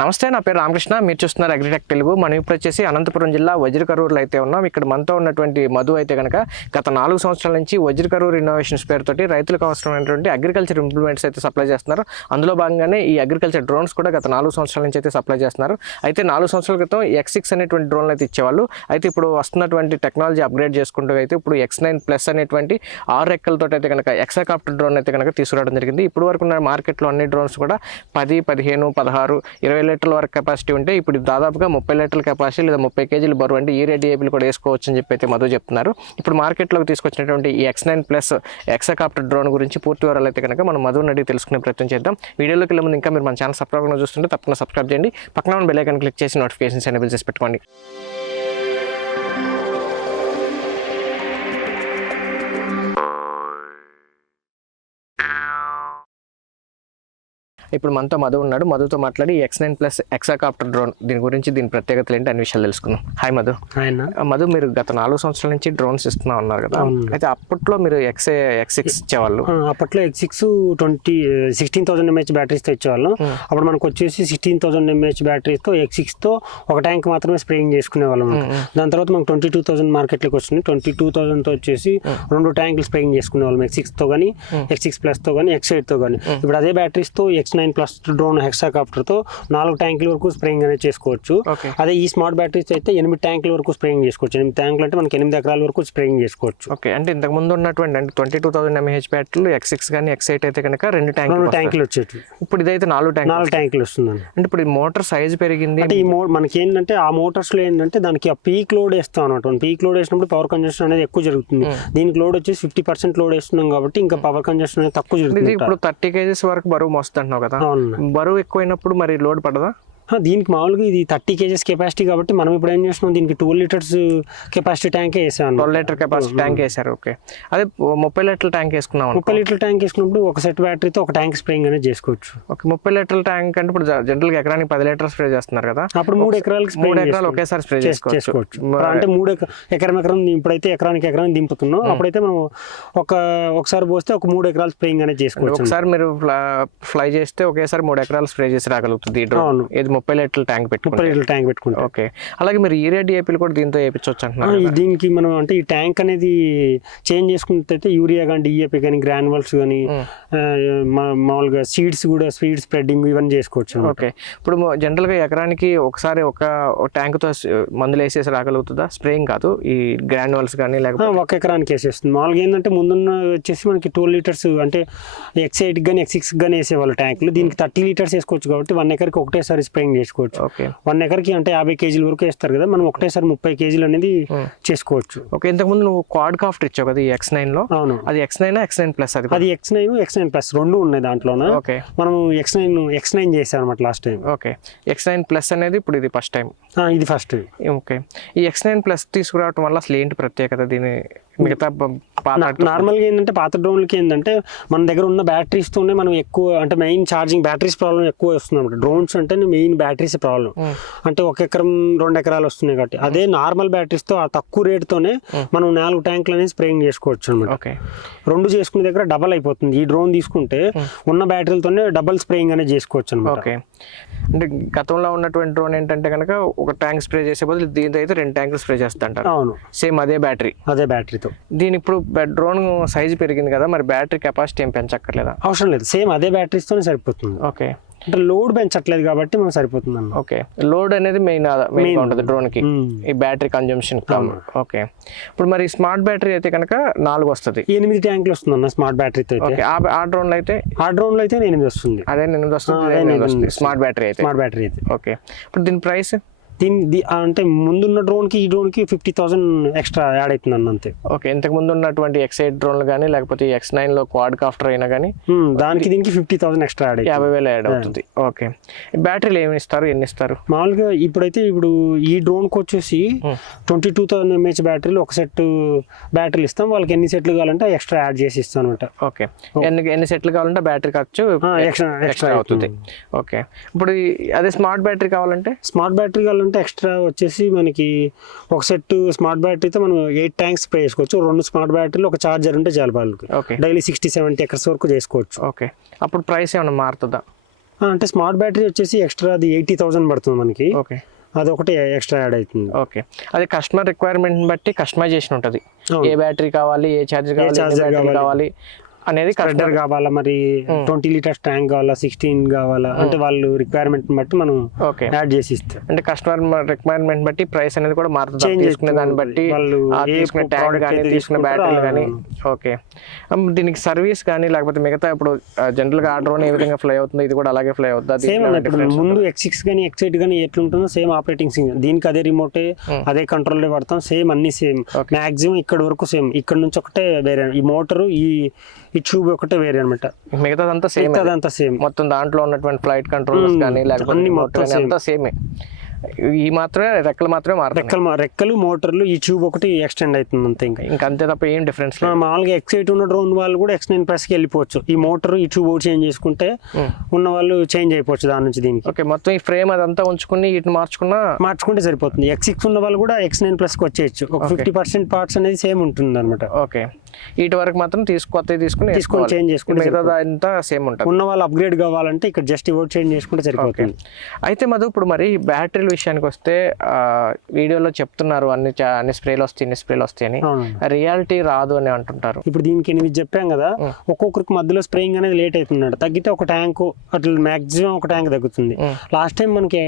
నమస్తే నా పేరు రామకృష్ణ. మీరు చూస్తున్నారు అగ్రిటెక్ తెలుగు. మనం ఇప్పుడు వచ్చేసి అనంతపురం జిల్లా వజ్రకరూరులో అయితే ఉన్నాం. ఇక్కడ మనతో ఉన్నటువంటి మధు అయితే కనుక గత నాలుగు సంవత్సరాల నుంచి వజ్రకరూరు ఇన్నోవేషన్స్ పేరుతోటి రైతులకు అవసరమైనటువంటి అగ్రికల్చర్ ఇంప్లిమెంట్స్ అయితే సప్లై చేస్తున్నారు. అందులో భాగంగానే ఈ అగ్రికల్చర్ డ్రోన్స్ కూడా గత నాలుగు సంవత్సరాల నుంచి అయితే సప్లై చేస్తున్నారు. అయితే నాలుగు సంవత్సరాల క్రితం ఎక్స్ సిక్స్ అనేటువంటి డ్రోన్లు అయితే ఇచ్చేవాళ్ళు. అయితే ఇప్పుడు వస్తున్నటువంటి టెక్నాలజీ అప్గ్రేడ్ చేసుకుంటూ అయితే ఇప్పుడు ఎక్స్ నైన్ ప్లస్ అనేటువంటి ఆరు రెక్కలతో అయితే కనుక ఎక్సాకాప్టర్ డ్రోన్ అయితే కనుక తీసుకురావడం జరిగింది. ఇప్పుడు వరకు ఉన్న మార్కెట్లో అన్ని డ్రోన్స్ కూడా పది పదిహేను పదహారు ఇరవై లీటర్ల వరకు కెపాసిటీ ఉంటే ఇప్పుడు దాదాపుగా ముప్పై లీటర్ల కెపాసిటీ లేదా ముప్పై కేజీలు బరువు అంటే ఈ ఏబిల్ కూడా వేసుకోవచ్చు అని చెప్పి అయితే మధు చెప్తున్నారు. ఇప్పుడు మార్కెట్లోకి తీసుకొచ్చినటువంటి ఈ X nine plus hexacopter drone గురించి పూర్తి వివరాలు అయితే కనుక మనం మధుని అడిగి తెలుసుకునే ప్రయత్నం చేద్దాం. వీడియోలోకి వెళ్ళే ముందు ఇంకా మీరు మన ఛానల్ సబ్స్క్రైబ్ చూస్తుంటే తప్పకుండా సబ్స్క్రైబ్ చేయండి. పక్కన ఉన్న బెల్ ఐకాన్ క్లిక్ చేసి నోటిఫికేషన్స్ ఎనేబుల్ చేసి పెట్టుకోండి. ఇప్పుడు మనతో మధు ఉన్నాడు. మధుతో మాట్లాడి X nine plus hexacopter drone దీని గురించి దీని ప్రత్యేకతలు ఏంటి అన్ని విషయాలు తెలుసుకుందాం. హాయ్ మధు. మధు మీరు గత నాలుగు సంవత్సరాల నుంచి డ్రోన్స్ ఇస్తున్నా ఉన్నారు కదా. అయితే అప్పట్లో మీరు ఎక్స్ ఎక్స్ సిక్స్ ఇచ్చేవాళ్ళు? అప్పట్లో X six twenty sixteen thousand MAH బ్యాటరీస్తో ఇచ్చేవాళ్ళం. అప్పుడు మనకు వచ్చేసి సిక్స్టీన్ థౌసండ్ ఎంహెచ్ బ్యాటరీస్తో ఎక్స్ సిక్స్తో ఒక ట్యాంక్ మాత్రమే స్ప్రేయింగ్ చేసుకునే వాళ్ళం దాని తర్వాత మనకు ట్వంటీ టూ థౌసండ్ మార్కెట్లోకి వచ్చింది. ట్వంటీ టూ థౌసండ్తో వచ్చేసి రెండు ట్యాంకులు స్ప్రేయింగ్ చేసుకునే వాళ్ళం ఎక్స్ సిక్స్తో కానీ ఎక్స్ సిక్స్ ప్లస్తో కానీ ఎక్స్ ఎయిట్తో కానీ ఇప్పుడు అదే బ్యాటరీస్తో ఎక్స్ నైన్ ప్లస్ డ్రోన్ హెక్సాకాప్టర్తో నాలుగు ట్యాంకుల వరకు స్ప్రేయింగ్ అనేది చేసుకోవచ్చు. అదే ఈ స్మార్ట్ బ్యాటరీస్ అయితే ఎనిమిది ట్యాంకుల వరకు స్ప్రేయింగ్ చేసుకోవచ్చు. ఎనిమిది ట్యాంకులు అంటే మనకి ఎనిమిది ఎకరాల వరకు స్ప్రేయింగ్ చేసుకోవచ్చు. ఓకే. అంటే ఇంతకు ముందు ఉన్నటువంటి అంటే ట్వంటీ టూ థౌసండ్ ఎంఏహెచ్ బ్యాటరీలు ఎక్స్ సిక్స్ కానీ ఎక్స్ ఎయిట్ అయితే కనుక రెండు ట్యాంకులు ట్యాంకులు వచ్చేటివి. ఇప్పుడు ఇదైతే నాలుగు ట్యాంక్ నాలుగు ట్యాంకులు వస్తుందండి. అంటే ఇప్పుడు ఈ మోటార్ సైజ్ పెరిగింది. అంటే ఈ మో మనకి ఏంటంటే ఆ మోటార్స్లో ఏంటంటే దానికి ఆ పీక్ లోడ్ వేస్తాం అనమాట పీక్ లోడ్ వేసినప్పుడు పవర్ కన్జంప్షన్ అనేది ఎక్కువ జరుగుతుంది. దీనికి లోడ్ వచ్చేసి ఫిఫ్టీ పర్సెంట్ లోడ్ వేస్తున్నాం కాబట్టి ఇంకా పవర్ కన్జంప్షన్ అనేది తక్కువ జరుగుతుంది ఇప్పుడు థర్టీ కేజీస్ వరకు బరువు మోస్తుంది అంటున్నావు కదా? బరువు ఎక్కువైనప్పుడు మరి లోడ్ పడదా? దీనికి మామూలుగా ఇది థర్టీ కేజెస్ కెపాసిటీ కాబట్టి మనం ఇప్పుడు ఏం చేస్తున్నాం? దీనికి టూ లీటర్స్ కెపాసిటీ ట్యాంకే వేసాను ట్వెల్వ్ లీటర్ కెపాసిటీ ట్యాంక్ వేశారు ఓకే అదే ముప్పై లీటర్ల ట్యాంక్ వేసుకున్నాం. ముప్పై లీటర్ ట్యాంక్ వేసుకున్నప్పుడు ఒక సెట్ బ్యాటరీతో ఒక ట్యాంక్ స్ప్రేయింగ్ అనేది చేసుకోవచ్చు. ఓకే ముప్పై లీటర్ల ట్యాంక్ అంటే ఇప్పుడు జనరల్గా ఎకరానికి పది లీటర్ స్ప్రే చేస్తున్నారు కదా. అప్పుడు మూడు ఎకరాలకి మూడు ఎకరాలు ఒకేసారి స్ప్రే చేసుకోవచ్చు. అంటే మూడు ఎక- ఎకరం ఎకరం ఇప్పుడైతే ఎకరానికి ఎకరం దింపుతున్నాం. అప్పుడైతే మనం ఒక ఒకసారి పోస్తే ఒక మూడు ఎకరాలు స్ప్రేయింగ్ అనేది చేసుకోవచ్చు ఒకసారి మీరు ఫ్లై చేస్తే ఒకేసారి మూడు ఎకరాలు స్ప్రే చేసి రాగలుగుతుంది అవును. ముప్పై లీటర్ల ట్యాంక్ ముప్పై పెట్టుకుంటే లీటర్ ట్యాంక్ పెట్టుకుంటాం. ఓకే. అలాగే మీరు ఈ రేట్ ఏపీలు కూడా దీంతో వేయించవచ్చు అంటున్నారు దీనికి మనం అంటే ఈ ట్యాంక్ అనేది చేంజ్ చేసుకుంటే యూరియా కానీ డిఏపి కానీ గ్రానువల్స్ కానీ మామూలుగా సీడ్స్ కూడా సీడ్ స్ప్రెడ్డింగ్ ఇవన్నీ చేసుకోవచ్చు. ఓకే. ఇప్పుడు జనరల్గా ఎకరానికి ఒకసారి ఒక ట్యాంక్తో మందులు వేసేసి రాగలుగుతుందా? స్ప్రేయింగ్ కాదు. ఈ గ్రాన్యువల్స్ కానీ లేకపోతే ఒక ఎకరానికి వేసేస్తుంది. మామూలుగా ఏంటంటే ముందున్న వచ్చేసి మనకి టూ లీటర్స్ అంటే ఎక్స్ ఎయిట్ కానీ ఎక్స్ సిక్స్ కానీ వేసేవాళ్ళు ట్యాంకులు. దీనికి థర్టీ లీటర్స్ వేసుకోవచ్చు కాబట్టి వన్ ఎకర్కి ఒకటేసారి స్ప్రేయింగ్ చేసుకోవచ్చు. వన్ ఎకర్కి అంటే యాభై కేజీల వరకు వేస్తారు కదా మనం ఒకటేసారి ముప్పై కేజీలు అనేది చేసుకోవచ్చు. ఓకే ఇంతకుముందు నువ్వు క్వాడ్ కాఫ్ట్ ఇచ్చావు కదా ఈ ఎక్స్ నైన్లో అవును. అది X nine X nine plus అది అది X nine X nine plus రెండు ఉన్నాయి దాంట్లోన? ఓకే. మనం ఎక్స్ నైన్ ఎక్స్ నైన్ చేసాం అనమాట last time okay. X nine plus అనేది ఇప్పుడు ఇది ఫస్ట్ టైం ఇది ఫస్ట్ ఓకే. ఈ ఎక్స్ నైన్ ప్లస్ తీసుకురావటం వల్ల అసలు ఏంటి ప్రత్యేకత దీని మిగతా నార్మల్గా ఏంటంటే పాత డ్రోన్లకి ఏంటంటే మన దగ్గర ఉన్న batteries తోనే మనం ఎక్కువ అంటే మెయిన్ ఛార్జింగ్ బ్యాటరీస్ ప్రాబ్లం ఎక్కువ వస్తుంది అనమాట డ్రోన్స్ అంటే మెయిన్ బ్యాటరీస్ ప్రాబ్లం అంటే ఒక ఎకరం రెండు ఎకరాలు వస్తున్నాయి కాబట్టి. అదే నార్మల్ బ్యాటరీస్తో ఆ తక్కువ రేటుతోనే మనం నాలుగు ట్యాంకులు అనేది స్ప్రేయింగ్ చేసుకోవచ్చు అనమాట ఓకే. రెండు చేసుకునే దగ్గర డబల్ అయిపోతుంది. ఈ డ్రోన్ తీసుకుంటే ఉన్న బ్యాటరీలతోనే డబల్ స్ప్రేయింగ్ అనేది చేసుకోవచ్చు అనమాట ఓకే. అంటే గతంలో ఉన్నటువంటి డ్రోన్ ఏంటంటే కనుక ఒక ట్యాంక్ స్ప్రే చేసే బదులు దీంతో అయితే రెండు ట్యాంకులు స్ప్రే చేస్తుంటారు అవును. సేమ్ అదే బ్యాటరీ అదే బ్యాటరీతో దీని ఇప్పుడు డ్రోన్ సైజ్ పెరిగింది కదా మరి బ్యాటరీ కెపాసిటీ ఏం పెంచక్కర్లేదా? అవసరం లేదు. సేమ్ అదే బ్యాటరీస్తోనే సరిపోతుంది. ఓకే. అంటే లోడ్ పెంచట్లేదు కాబట్టి మనం సరిపోతుంది అన్న ఓకే. లోడ్ అనేది మెయిన్ మెయిన్. ఉంటుంది డ్రోన్కి. ఈ బ్యాటరీ కన్జంప్షన్ ఓకే. ఇప్పుడు మరి స్మార్ట్ బ్యాటరీ అయితే కనుక నాలుగు వస్తుంది ఎనిమిది ట్యాంకులు వస్తుంది అన్న స్మార్ట్ బ్యాటరీతో ఆ డ్రోన్లో అయితే ఆ డ్రోన్లో అయితే ఎనిమిది వస్తుంది అదే ఎనిమిది వస్తుంది. స్మార్ట్ బ్యాటరీ అయితే. స్మార్ట్ బ్యాటరీ అయితే. ఓకే. ఇప్పుడు దీని ప్రైస్? దీని అంటే ముందున్న డ్రోన్కి ఈ డ్రోన్కి ఫిఫ్టీ థౌసండ్ ఎక్స్ట్రా యాడ్ అవుతుంది అన్న అంతే. ఓకే ఇంతకు ముందు ఉన్నటువంటి ఎక్స్ ఎయిట్ డ్రోన్లు కానీ లేకపోతే ఎక్స్ నైన్లో క్వాడ్ కాఫ్టర్ అయినా కానీ దానికి దీనికి ఫిఫ్టీ థౌసండ్ ఎక్స్ట్రా యాడ్ యాభై వేలు యాడ్ అవుతుంది. ఓకే. బ్యాటరీలు ఏమి ఇస్తారు ఎన్ని ఇస్తారు? మామూలుగా ఇప్పుడైతే ఇప్పుడు ఈ డ్రోన్కి వచ్చేసి ట్వంటీ టూ థౌసండ్ ఎంహెచ్ బ్యాటరీలు ఒక సెట్ బ్యాటరీలు ఇస్తాం. వాళ్ళకి ఎన్ని సెట్లు కావాలంటే ఎక్స్ట్రా యాడ్ చేసి ఇస్తాం అనమాట ఓకే. ఎన్ని ఎన్ని సెట్లు కావాలంటే బ్యాటరీ ఖర్చు ఎక్స్ట్రా అవుతుంది. ఓకే. ఇప్పుడు అదే స్మార్ట్ బ్యాటరీ కావాలంటే? స్మార్ట్ బ్యాటరీ కావాలంటే ఎక్స్ట్రా వచ్చేసి మనకి ఒక సెట్ స్మార్ట్ బ్యాటరీతో మనం ఎయిట్ ట్యాంక్స్ స్ప్రే చేసుకోవచ్చు. రెండు స్మార్ట్ బ్యాటరీలు ఒక చార్జర్ ఉంటే చాలు వాళ్ళకి. Okay. Daily sixty seventy acres వరకు చేసుకోవచ్చు. ఓకే. అప్పుడు ప్రైస్ ఏమైనా మారుతుందా? అంటే స్మార్ట్ బ్యాటరీ వచ్చేసి ఎక్స్ట్రా అది ఎయిటీ థౌసండ్ పడుతుంది మనకి. ఓకే. అది ఒకటి ఎక్స్ట్రా యాడ్ అవుతుంది. ఓకే. అది కస్టమర్ రిక్వైర్మెంట్ బట్టి కస్టమైజేషన్ ఉంటుంది. ఏ బ్యాటరీ కావాలి ఏ ఛార్జర్ కావాలి? కావాలి. అనేది స్ప్రెడర్ కస్టమర్ కావాలా మరి? ట్వంటీ లీటర్స్ ట్యాంక్ కావాలా? సిక్స్టీన్ కావాలా? అంటే వాళ్ళు రిక్వైర్మెంట్ బట్టి మనం ఓకే యాడ్ చేసి ఇస్తాం అంటే కస్టమర్ రిక్వైర్మెంట్ బట్టి ప్రైస్ అనేది కూడా మారుతుంది. తీసుకునే దాన్ని బట్టి వాళ్ళు తీసుకునే ట్యాంక్ కానీ తీసుకునే బ్యాటరీలు కానీ. ఓకే దీనికి సర్వీస్ కానీ లేకపోతే మిగతా ఇప్పుడు జనరల్గా ఆర్డర్ ఏ విధంగా ఫ్లై అవుతుంది ఇది కూడా అలాగే ఫ్లై అవుతుంది సేమ్ ఇప్పుడు ముందు ఎక్స్ సిక్స్ కానీ ఎక్స్ ఎయిట్ కానీ ఎట్లుంటుందో సేమ్ ఆపరేటింగ్ సిస్టమ్ దీనికి అదే రిమోటే అదే కంట్రోల్ వాడతాం. సేమ్ అన్ని సేమ్ మాక్సిమం ఇక్కడ వరకు సేమ్ ఇక్కడ నుంచి ఒకటే వేరే ఈ మోటారు ఈ ఈ ట్యూబ్ ఒకటే వేరే అనమాట మిగతాదంతా సేమ్ అదంతా సేమ్ మొత్తం దాంట్లో ఉన్నటువంటి ఫ్లైట్ కంట్రోలర్స్ Hmm. కానీ లేకపోతే మొత్తం అంతా సేమే ఈ మాత్రమే రెక్కలు మాత్రమే మారుతాయి రెక్కలు రెక్కలు మోటార్లు ఈ ట్యూబ్ ఒకటి ఎక్స్టెండ్ అవుతుంది అంతే ఇంకా. ఇంకా అంతే తప్ప ఏం డిఫరెన్స్ మామూలుగా ఎక్స్ ఎయిట్ ఉన్న డ్రోన్ వాళ్ళు కూడా ఎక్స్ నైన్ ప్లస్కి వెళ్ళిపోవచ్చు. ఈ మోటార్ ఈ ట్యూబ్ చేంజ్ చేసుకుంటే ఉన్న వాళ్ళు చేంజ్ అయిపోవచ్చు దాని నుంచి దీనికి. ఓకే మొత్తం ఈ ఫ్రేమ్ అదంతా ఉంచుకుని వీటిని మార్చుకున్నా మార్చుకుంటే సరిపోతుంది. ఎక్స్ సిక్స్ ఉన్న వాళ్ళు కూడా ఎక్స్ నైన్ ప్లస్కి వచ్చేయచ్చు. ఒక ఫిఫ్టీ పర్సెంట్ పార్ట్స్ అనేది సేమ్ ఉంటుంది అనమాట ఓకే. వీటి వరకు మాత్రం తీసుకు కొత్తవి తీసుకుని తీసుకొని change చేసుకుంటే మిగతా అంతా సేమ్ ఉంటుంది. ఉన్న వాళ్ళు అప్గ్రేడ్ కావాలంటే ఇక్కడ జస్ట్ ఇవోట్ చేంజ్ చేసుకుంటే సరిపోతుంది. అయితే మధు ఇప్పుడు మరి బ్యాటరీల విషయానికి వస్తే వీడియోలో చెప్తున్నారు అన్ని అన్ని స్ప్రేలు వస్తాయి ఇన్ని స్ప్రేలు వస్తాయి అని. రియాలిటీ రాదు అని అంటుంటారు. ఇప్పుడు దీనికి ఎనిమిది చెప్పాం కదా ఒక్కొక్కరికి మధ్యలో స్ప్రేయింగ్ అనేది లేట్ అవుతున్నాడు తగ్గితే ఒక ట్యాంక్ అట్లా మాక్సిమం ఒక ట్యాంక్ తగ్గుతుంది. లాస్ట్ టైం మనకి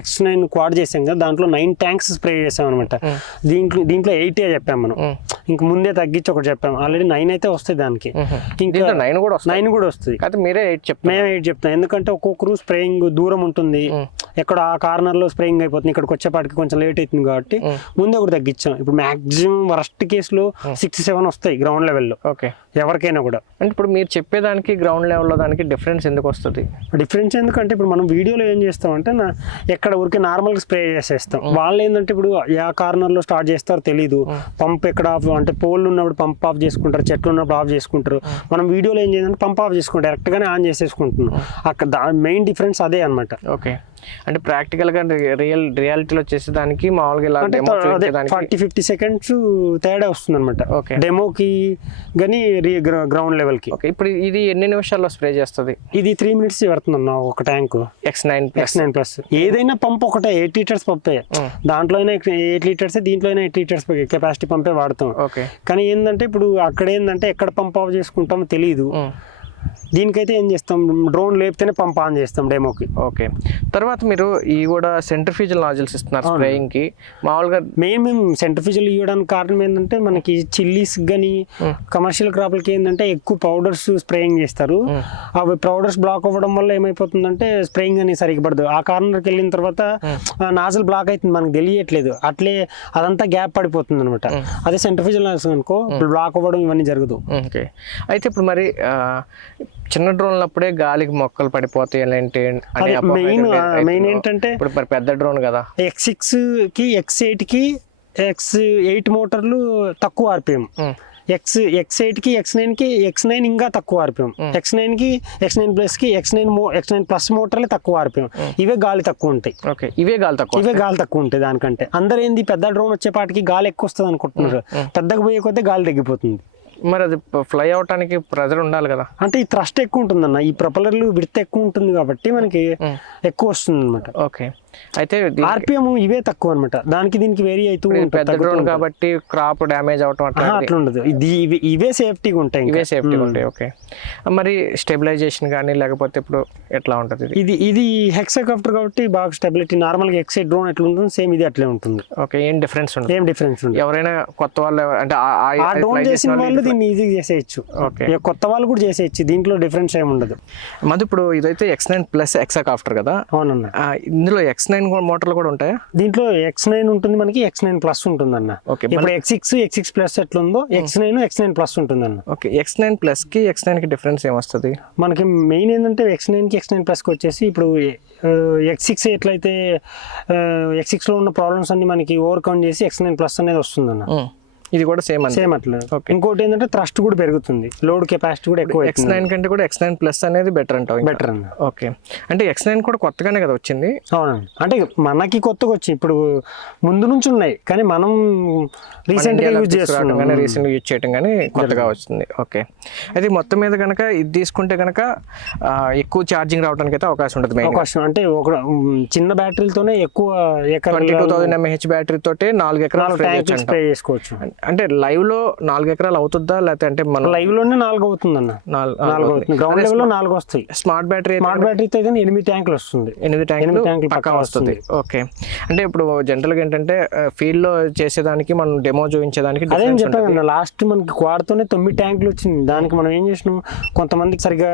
ఎక్స్ నైన్ క్వాడ్ చేసాం కదా దాంట్లో నైన్ ట్యాంక్స్ స్ప్రే చేసాం అనమాట దీంట్లో దీంట్లో ఎయిటే చెప్పాం మనం. ఇంక ముందే తగ్గించి ఒకటి చెప్పాం ఆల్రెడీ నైన్ అయితే వస్తాయి దానికి. ఇంకా నైన్ కూడా నైన్ కూడా వస్తుంది మీరే ఎయిట్ చెప్తారు మేము ఎయిట్ చెప్తాం ఎందుకంటే ఒక్కొక్కరు స్ప్రేయింగ్ దూరం ఉంటుంది. ఎక్కడ ఆ కార్నర్లో స్ప్రేయింగ్ అయిపోతుంది. ఇక్కడికి వచ్చేపాటికి కొంచెం లేట్ అవుతుంది కాబట్టి ముందే ఒకటి తగ్గించాం. ఇప్పుడు మాక్సిమం వరస్ట్ కేసులో సిక్స్ సెవెన్ వస్తాయి గ్రౌండ్ లెవెల్లో ఓకే ఎవరికైనా కూడా. అంటే ఇప్పుడు మీరు చెప్పేదానికి గ్రౌండ్ లెవెల్లో దానికి డిఫరెన్స్ ఎందుకు వస్తుంది? డిఫరెన్స్ ఎందుకంటే ఇప్పుడు మనం వీడియోలో ఏం చేస్తామంటే నా ఎక్కడ ఊరికే నార్మల్గా స్ప్రే చేసేస్తాం. వాళ్ళు ఏంటంటే ఇప్పుడు ఆ కార్నర్లో స్టార్ట్ చేస్తారో తెలీదు. పంప్ ఎక్కడ ఆఫ్ అంటే పోల్ ఉన్నప్పుడు పంప్ ఆఫ్ చేసుకుంటారు చెట్లు ఉన్నప్పుడు ఆఫ్ చేసుకుంటారు. మనం వీడియోలో ఏం చేయాలంటే పంప్ ఆఫ్ చేసుకుంటాం డైరెక్ట్గానే ఆన్ చేసేసుకుంటున్నాం. అక్కడ మెయిన్ డిఫరెన్స్ అదే అనమాట ఓకే అంటే ప్రాక్టికల్గా రియల్ రియాలిటీలో వచ్చేసి దానికి మామూలుగా ఇలా చూపించేదానికి ఫార్టీ ఫిఫ్టీ సెకండ్స్ తేడా వస్తుంది అనమాట Okay. డెమోకి కానీ గ్రౌండ్ లెవెల్కి ఓకే ఇప్పుడు ఇది ఎన్ని నిమిషాల్లో స్ప్రే చేస్తుంది? ఇది త్రీ మినిట్స్ పడుతుంది అన్న ఒక tank X nine X nine plus ఏదైనా పంప్ ఒకటే ఎయిట్ లీటర్స్ పంపే దాంట్లో ఎయిట్ లీటర్స్ దీంట్లో అయినా ఎయిట్ లీటర్స్ కెపాసిటీ పంపే వాడతాం. ఓకే. కానీ ఏంటంటే ఇప్పుడు అక్కడ ఏంటంటే ఎక్కడ పంప్ ఆఫ్ చేసుకుంటామో తెలియదు దీనికైతే ఏం చేస్తాం? డ్రోన్ లేపితేనే పంప్ ఆన్ చేస్తాం డెమోకి. ఓకే. తర్వాత మీరు ఈ కూడా సెంట్రిఫ్యూజల్ నాజిల్స్ ఇస్తున్నారు అవును. స్ప్రేయింగ్కి మామూలుగా మెయిన్ మేము సెంట్రిఫిజల్ ఇవ్వడానికి కారణం ఏంటంటే మనకి చిల్లీస్ కానీ కమర్షియల్ క్రాప్లకి ఏంటంటే ఎక్కువ పౌడర్స్ స్ప్రేయింగ్ చేస్తారు. అవి పౌడర్స్ బ్లాక్ అవ్వడం వల్ల ఏమైపోతుందంటే స్ప్రేయింగ్ అని సరిగ్గా పడదు. ఆ కార్నర్కి వెళ్ళిన తర్వాత నాజల్ బ్లాక్ అవుతుంది మనకు తెలియట్లేదు. అట్లే అదంతా గ్యాప్ పడిపోతుంది అనమాట అదే సెంట్రిఫిజల్ అనుకో బ్లాక్ అవ్వడం ఇవన్నీ జరగదు. ఓకే. అయితే ఇప్పుడు మరి చిన్న డ్రోన్లు అప్పుడే గాలికి మొక్కలు పడిపోతాయి ఆ, రైతుల్లో. main ఏంటంటే ఇప్పుడు మరి పెద్ద డ్రోన్ కదా. ఎక్స్ సిక్స్కి ఎక్స్ ఎయిట్కి ఎక్స్ ఎయిట్ మోటార్లు తక్కువ ఆర్పిఎం. ఎక్స్ ఎక్స్ ఎయిట్కి ఎక్స్ నైన్కి ఎక్స్ నైన్ ఇంకా తక్కువ ఆర్పిఎం. ఎక్స్ నైన్కి X nine ప్లస్కి X nine X nine plus మోటార్లే తక్కువ ఆర్పిఎం. ఇవే గాలి తక్కువ ఉంటాయి. ఓకే ఇవే గాలి తక్కువ ఇవే గాలి తక్కువ ఉంటాయి దానికంటే. అందరూ ఏంది పెద్ద డ్రోన్ వచ్చేపాటికి గాలి ఎక్కువ వస్తుంది అనుకుంటున్నారు పెద్దగా పోయే కొద్దీ గాలి తగ్గిపోతుంది. మరి అది ఫ్లై అవటానికి ప్రెజర్ ఉండాలి కదా. అంటే ఈ థ్రస్ట్ ఎక్కువ ఉంటుందన్న ఈ ప్రొపలర్లు విడత ఎక్కువ ఉంటుంది కాబట్టి మనకి ఎక్కువ వస్తుంది అనమాట ఓకే. అయితే ఆర్పిఎం ఇవే తక్కువ అనమాట దానికి దీనికి వేరీ అవుతూ ఉంటుంది, పెద్ద డ్రోన్ ఉంటుంది. కాబట్టి క్రాప్ డ్యామేజ్ అవటం అట్లా ఉండదు. ఇది ఇవి- సేఫ్టీగా ఉంటాయి. ఇవే సేఫ్టీ ఉంటాయి ఓకే మరి స్టెబిలైజేషన్ కానీ లేకపోతే ఇప్పుడు ఎట్లా ఉంటుంది ఇది? ఇది హెక్సాకాప్టర్ కాబట్టి బాగా స్టెబిలిటీ నార్మల్గా ఎక్సైడ్ డ్రోన్ ఎట్లా ఉంటుంది సేమ్ ఇది అట్లే ఉంటుంది. ఓకే ఏం డిఫరెన్స్ ఉండదు. ఏం డిఫరెన్స్ ఉండదు. ఎవరైనా కొత్త వాళ్ళు అంటే ఆ- డ్రోన్ చేసిన వాళ్ళు దీన్ని ఈజీగా చేసేయచ్చు. ఓకే. కొత్త వాళ్ళు కూడా చేసేయచ్చు. దీంట్లో డిఫరెన్స్ ఏమి ఉండదు. మధ్య ఇప్పుడు ఇదైతే ఎక్స్ నైన్ ప్లస్ ఎక్సా కాఫ్టర్ కదా? అవునన్న. ఇందులో ఎక్స్ నైన్ మోటార్లు కూడా ఉంటాయా? దీంట్లో ఎక్స్ నైన్ ఉంటుంది మనకి ఎక్స్ నైన్ ప్లస్ ఉంటుంది అన్న ఓకే, ఇప్పుడు X six X six plus ఎట్లా ఉందో X nine X nine plus ఉంటుంది అన్న ఓకే ఎక్స్ నైన్ ప్లస్కి ఎక్స్ నైన్కి డిఫరెన్స్ ఏమొస్తుంది? మనకి మెయిన్ ఏంటంటే ఎక్స్ నైన్కి ఎక్స్ నైన్ ప్లస్కి వచ్చేసి ఇప్పుడు ఎక్స్ సిక్స్ ఎట్లయితే ఎక్స్ సిక్స్లో ఉన్న ప్రాబ్లమ్స్ అన్ని మనకి ఓవర్కమ్ చేసి ఎక్స్ నైన్ ప్లస్ అనేది వస్తుంది అన్న ఇది కూడా సేమ్ సేమ్ అట్లా. ఇంకోటి ఏంటంటే థ్రస్ట్ కూడా పెరుగుతుంది. లోడ్ కెపాసిటీ కూడా ఎక్కువ ఎక్స్ నైన్ కంటే కూడా ఎక్స్ నైన్ ప్లస్ అనేది బెటర్ అంటావు. బెటర్ అన్న. ఓకే అంటే ఎక్స్ నైన్ కూడా కొత్తగానే కదా వచ్చింది? అవునండి. అంటే మనకి కొత్తగా వచ్చి ఇప్పుడు ముందు నుంచి ఉన్నాయి కానీ మనం రీసెంట్గా యూజ్ చేస్తున్నాం. కానీ రీసెంట్ యూజ్ చేయడం కానీ కొత్తగా వచ్చింది. ఓకే అయితే మొత్తం మీద కనుక ఇది తీసుకుంటే కనుక ఎక్కువ ఛార్జింగ్ రావడానికి అయితే అవకాశం ఉంటుంది అవకాశం. అంటే ఒక చిన్న బ్యాటరీలతోనే ఎక్కువ twenty two thousand mAh battery తోటి నాలుగు ఎకరాలు. స్ప్రే చేసుకోవచ్చు. అంటే లైవ్లో నాలుగు ఎకరాలు అవుతుందా? లేకపోతే అంటే మనం లైవ్లోనే నాలుగు అవుతుంది అన్న నాలుగు అవుతుంది. గ్రౌండ్ లెవెల్లో నాలుగు వస్తాయి. స్మార్ట్ బ్యాటరీ స్మార్ట్ బ్యాటరీతో అయితే ఎనిమిది ట్యాంకులు వస్తుంది. ఎనిమిది ట్యాంకులు ట్యాంకులు పక్కా వస్తుంది. ఓకే. అంటే ఇప్పుడు జనరల్గా ఏంటంటే ఫీల్డ్లో చేసేదానికి మనం డెమో చూపించేదానికి అదే చెప్పాను లాస్ట్ మనకి క్వాడ్తోనే తొమ్మిది ట్యాంకులు వచ్చింది. దానికి మనం ఏం చేసినాం? కొంతమందికి సరిగా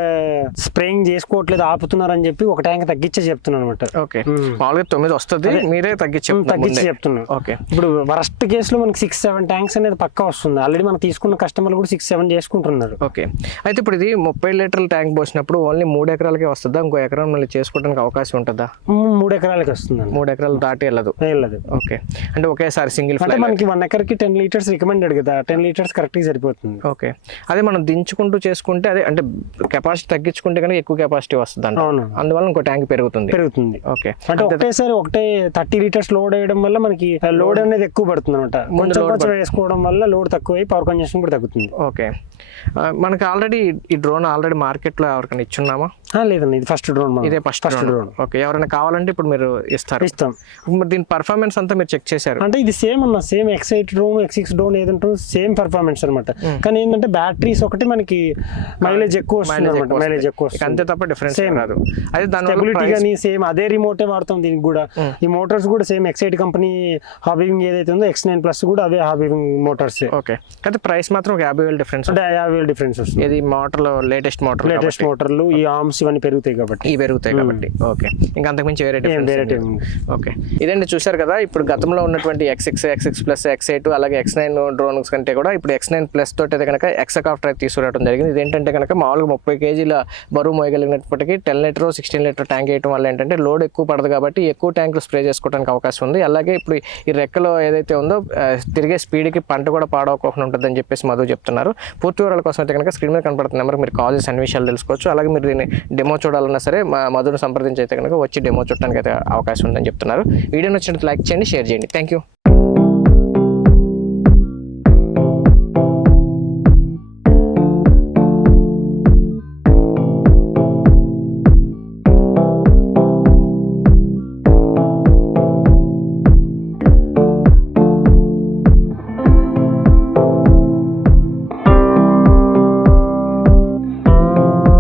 స్ప్రేయింగ్ చేసుకోవట్లేదు ఆపుతున్నారు అని చెప్పి ఒక ట్యాంక్ తగ్గించే చెప్తున్నాను అనమాట ఓకే. మామూలుగా తొమ్మిది వస్తుంది మీరే తగ్గించి తగ్గించి చెప్తున్నాను. ఓకే. ఇప్పుడు వరస్ట్ కేసులో మనకి సిక్స్ సెవెన్ ట్యాంక్స్ అనేది పక్కా వస్తుంది. ఆల్రెడీ మనం తీసుకున్న కస్టమర్లు కూడా సిక్స్ సెవెన్ చేసుకుంటున్నారు. ఓకే అయితే ఇప్పుడు ఇది ముప్పై లీటర్ల ట్యాంక్ పోసినప్పుడు ఓన్లీ మూడు ఎకరాలకే వస్తుందా? ఇంకో ఎకరం మళ్ళీ చేసుకోవడానికి అవకాశం ఉంటుందా? మూడు ఎకరాలకి వస్తుందండి. మూడు ఎకరాలు దాటి వెళ్ళదు. వెళ్ళదు. ఓకే అంటే ఒకేసారి సింగిల్ అంటే మనకి వన్ ఎకర్కి టెన్ లీటర్స్ రికమెండెడ్ కదా. టెన్ లీటర్స్ కరెక్ట్గా సరిపోతుంది. ఓకే అదే మనం దించుకుంటూ చేసుకుంటే అదే అంటే కెపాసిటీ తగ్గించుకుంటే కనుక ఎక్కువ కెపాసిటీ వస్తుంది అంట అవును అందువల్ల ఇంకో ట్యాంక్ పెరుగుతుంది. పెరుగుతుంది. ఓకే అంటే ఒకటేసారి ఒకటే థర్టీ లీటర్స్ లోడ్ వేయడం వల్ల మనకి లోడ్ అనేది ఎక్కువ పడుతుంది అనమాట కొంచెం load కొంచెం వేసుకోవడం వల్ల లోడ్ తక్కువ పవర్ కన్జంప్షన్ కూడా తగ్గుతుంది. ఓకే. మనకి ఆల్రెడీ ఈ డ్రోన్ ఆల్రెడీ మార్కెట్లో ఎవరికైనా ఇచ్చున్నామా? లేదండి ఇది ఫస్ట్ డ్రోన్ ఇదే ఫస్ట్ ఫస్ట్ డ్రోన్ ఓకే ఎవరైనా కావాలంటే ఇప్పుడు మీరు ఇస్తారు. ఇస్తాం. మరి దీని పర్ఫార్మెన్స్ అంతా మీరు చెక్ చేశారు. అంటే ఇది సేమ్ అన్న same X eight drone X six drone ఏదంటే సేమ్ పర్ఫార్మెన్స్ అనమాట కానీ ఏంటంటే బ్యాటరీస్ ఒకటి మనకి మైలేజ్ ఎక్కువ వస్తుంది అనమాట మైలేజ్ ఎక్కువ వస్తుంది. అంతే తప్ప డిఫరెన్స్ Same. రాదు. అదే దానివల్ల స్టెబిలిటీ కానీ సేమ్ అదే రిమోటే వాడతాం దీనికి కూడా. ఈ మోటార్స్ కూడా సేమ్ ఎక్సైట్ కంపెనీ హాబీవింగ్ ఏదైతే ఉందో ఎక్స్ నైన్ ప్లస్ కూడా అవే హాబీవింగ్ మోటార్స్ ఓకే. అయితే ప్రైస్ మాత్రం ఒక యాభై వేలు డిఫరెన్స్ అంటే యాభై వేలు డిఫరెన్స్ వస్తుంది. ఇది మోటార్లో లేటెస్ట్ మోటార్ లేటెస్ట్ మోటార్లు ఈ ఆర్మ్స్ ఇవన్నీ పెరుగుతాయి కాబట్టి. ఇవి పెరుగుతాయి కాబట్టి. ఓకే. ఇంకా అంతకుమించి వేరే ఏం వేరే టైం ఓకే. ఇదండి చూశారు కదా ఇప్పుడు గతంలో ఉన్నటువంటి X six X six plus X eight అలాగే ఎక్స్ నైన్ డ్రోన్స్ కంటే కూడా ఇప్పుడు ఎక్స్ నైన్ ప్లస్ తోటి అయితే కనుక ఎక్సకాఫ్టర్ అయితే తీసుకురావడం జరిగింది. ఇదేంటంటే కనుక మామూలుగా ముప్పై కేజీల బరువు మోయగలిగినప్పటికీ ten litre sixteen litre tank వేయడం వల్ల ఏంటంటే లోడ్ ఎక్కువ పడదు కాబట్టి ఎక్కువ ట్యాంకులు స్ప్రే చేసుకోవడానికి అవకాశం ఉంది. అలాగే ఇప్పుడు ఈ రెక్కలో ఏదైతే ఉందో తిరిగే స్పీడ్కి పంట కూడా పాడవకుండా ఉంటుందని చెప్పేసి మధు చెప్తున్నారు. పూర్తి వివరాల కోసం అయితే కనుక స్క్రీన్ మీద కనపడుతున్న నెంబర్ మీరు కాల్ చేసి అన్ని విషయాలు తెలుసుకోవచ్చు. అలాగే మీరు దీన్ని డెమో చూడాలన్నా సరే మా మధును సంప్రదించి అయితే కనుక వచ్చి డెమో చూడడానికి అయితే అవకాశం ఉందని చెప్తున్నారు. వీడియో నచ్చినట్టు లైక్ చేయండి షేర్ చేయండి. Thank you